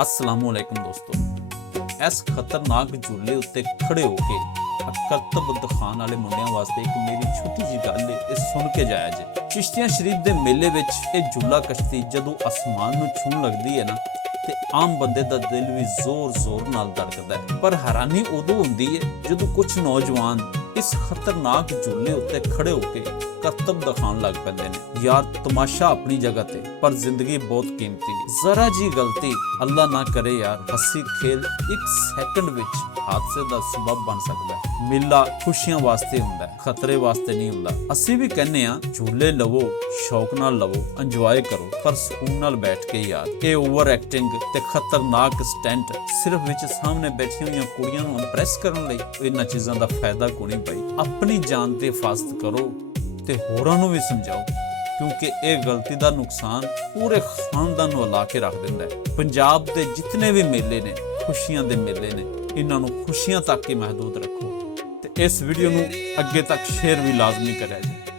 अस्सलामुअलैकुम दोस्तों, इस खतरनाक झूले उत्ते खड़े होके करतब दिखाने वाले मुंडियां वास्ते एक मेरी छोटी जी गल है, इस सुन के जाया जे। चिश्तियां शरीफ दे मेले विच ये झूला कश्ती जदों आसमान नूं छूण लगदी है ना, ते आम बंदे दा दिल भी जोर जोर नाल धड़कदा है। पर हैरानी उदों हुंदी है जदों कुछ नौजवान इस खतरनाक झूले उत्ते खड़े होके करतब दिखाण लग पैंदे ने। यार, तमाशा अपनी जगह ते, पर जिंदगी बहुत कीमती है। जरा जी गलती अल्लाह ना करे यार, हसी खेल एक सेकंड विच हादसे दा सबब बन सकदा है। मेला खुशियां वास्ते हुंदा है, खतरे वास्ते नहीं हुंदा। असीं भी कहने आ झूले लवो, शौक नाल लवो, इंजॉय करो, पर सुकून नाल बैठ के यार। ये ओवर एक्टिंग ते खतरनाक स्टंट सिर्फ विच सामने बैठी होईयां कुड़ियां नूं इंप्रेस करन लई इन्हां चीज़ां दा फायदा कोई नहीं पई। अपनी जान ते हिफाजत करो ते होरां नूं भी समझाओ, क्योंकि ये गलती का नुकसान पूरे खानदान नूं हिला के रख दिंदा है। पंजाब के जितने भी मेले ने, खुशियां दे मेले ने, इन्हां नूं खुशियां तक ही महदूद रखो ते इस वीडियो नूं अगे तक शेयर भी लाजमी करिया जे।